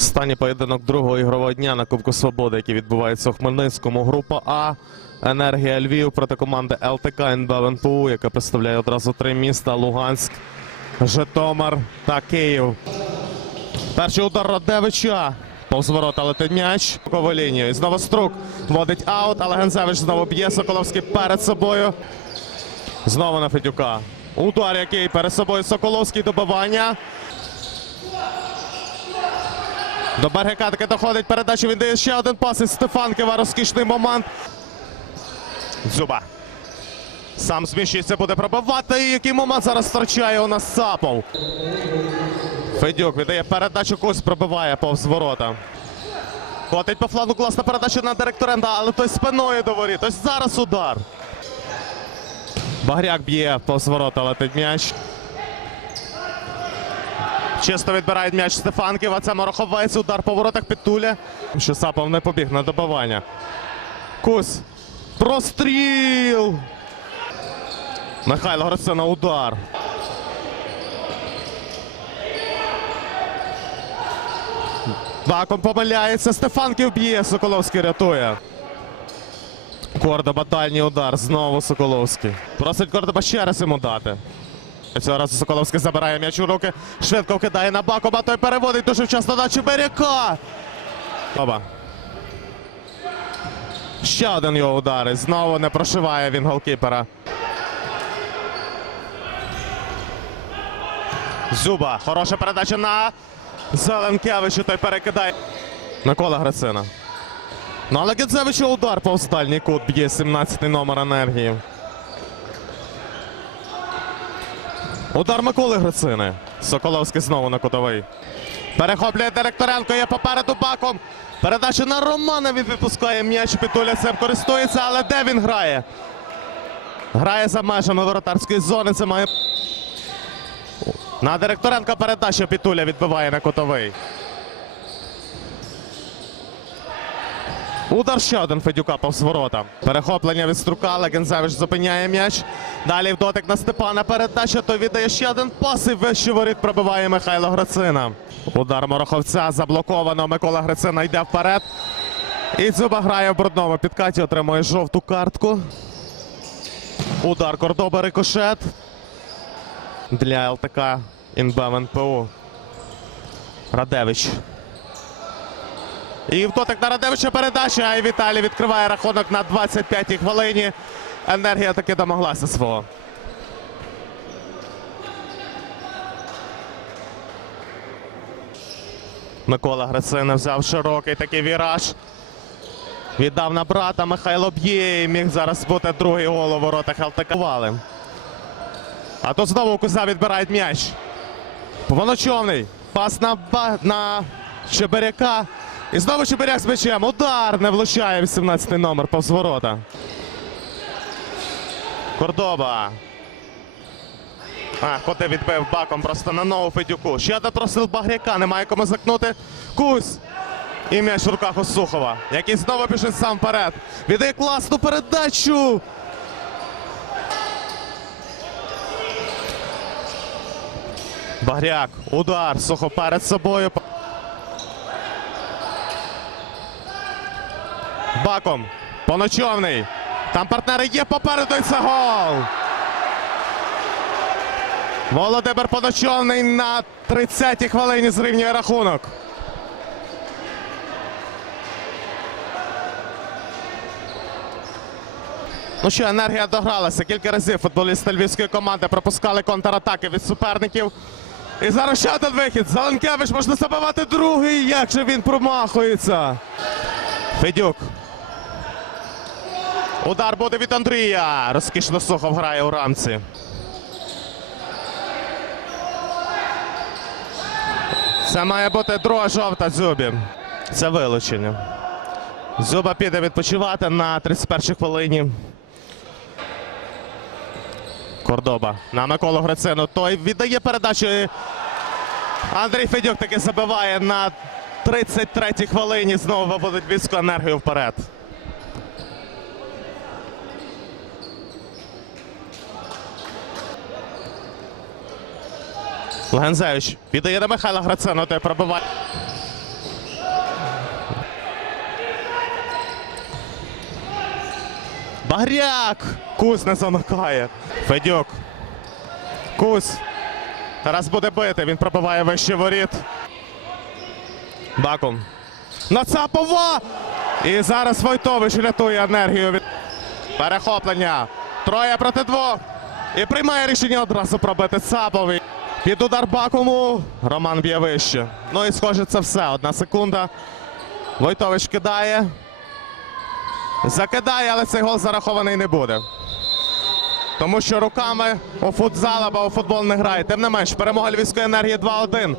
Останній поєдинок другого ігрового дня на Кубку Свободи, який відбувається у Хмельницькому. Група А. Енергія Львів проти команди ЛТК НБ НПУ, яка представляє одразу три міста: Луганськ, Житомир та Київ. Перший удар Радевича. Повз ворота летить м'яч. Бокову лінію. І знову струк вводить аут, але Гензевич знову б'є Соколовський перед собою. Знову на Федюка. Удар, який перед собою Соколовський добивання. До Бергека таки доходить передачу. Він дає ще один пас із Стефанкова. Розкішний момент. Дзюба. Сам зміщується, буде пробивати. І який момент зараз втрачає у нас Сапов. Федюк віддає передачу, Кось пробиває повз ворота. Котить по флангу класна передача на директоренда, але той спиною до воріт. Ось зараз удар. Багряк б'є повз ворота, летить м'яч. Чисто відбирає м'яч Стефанків, а це Мороховець. Удар по воротах Пітуля. Що Сапов не побіг на добивання. Кусь. Простріл. Михайло Грицина удар. Баком помиляється. Стефанків б'є. Соколовський рятує. Кордоба дальній удар. Знову Соколовський. Просить Кордоба ще раз йому дати. Цього разу Соколовський забирає м'яч у руки. Швидко вкидає на Бакоба. Той переводить дуже вчасно на Чебиряка. Оба. Ще один його удар. Знову не прошиває він голкіпера. Зуба. Хороша передача на Зеленкевичу. Той перекидає. Микола Грицина. Ну, але Генцевичу удар повз дальній кут б'є 17-й номер енергії. Удар Миколи Грицини. Соколовський знову на кутовий. Перехоплює Директоренко, є попереду баком. Передача на Романа. Він випускає м'яч. Петуля цим користується, але де він грає? Грає за межами воротарської зони. Це має. На Директоренка передача Петуля відбиває на кутовий. Удар ще один Федюка повз ворота. Перехоплення від Струкала. Гензевич зупиняє м'яч. Далі в дотик на Степана. Передача. Той віддає ще один пас і вище воріт пробиває Михайло Грицина. Удар Мороховця заблоковано. Микола Грицина йде вперед. І Дзюба грає в брудному підкаті. Отримує жовту картку. Удар Кордоба рикошет. Для ЛТК НБ НПУ. Радевич. І дотик на Радевича передача. І Віталій відкриває рахунок на 25-й хвилині. Енергія таки домоглася свого. Микола Грицина взяв широкий такий віраж. Віддав на брата Михайло б'є. і Міг зараз бути другий гол у воротах ЛТК-вали. А тут знову Куза відбирає м'яч. Повночовний. Пас на, на Чебиряка. І знову Чебиряк з м'ячем. Удар не влучає 18-й номер повз ворота. Кордоба. А, Коте відбив баком просто на нову Федюку. Ще один просил Багряка, немає кому закнути. Кусь. І м'яч в руках у Сухова, який знову біжить сам вперед. Віддає класну передачу. Багряк. Удар. Сухо перед собою. Баком. Поночовний. Там партнери є попереду і це гол. Володимир Поночовний на 30-й хвилині зрівнює рахунок. Ну що, енергія догралася. Кілька разів футболісти львівської команди пропускали контратаки від суперників. І зараз ще один вихід. Зеленкевич можна забивати другий. Як же він промахується? Федюк. Удар буде від Андрія. Розкішно Сухов грає у рамці. Це має бути друга жовта Дзюбі. Це вилучення. Зуба піде відпочивати на 31-й хвилині. Кордоба на Миколу Грицину. Той віддає передачу. Андрій Федюк таки забиває на 33-й хвилині. Знову виводить війську енергію вперед. Легензевич віддає до Михайла Грацену, той пробиває. Багряк! Кус не замикає. Федюк. Кус. Тарас буде бити. Він пробиває вищий воріт. Бакум. Нацапова! І зараз Войтович рятує енергію. від Перехоплення. Троє проти двох. І приймає рішення одразу пробити Цаповий. Під удар Бакуму. Роман б'є вище. Ну і схоже, це все. Одна секунда. Войтович кидає. Закидає, але цей гол зарахований не буде. Тому що руками у футзал або у футбол не грає. Тим не менш, перемога Львівської енергії 2-1.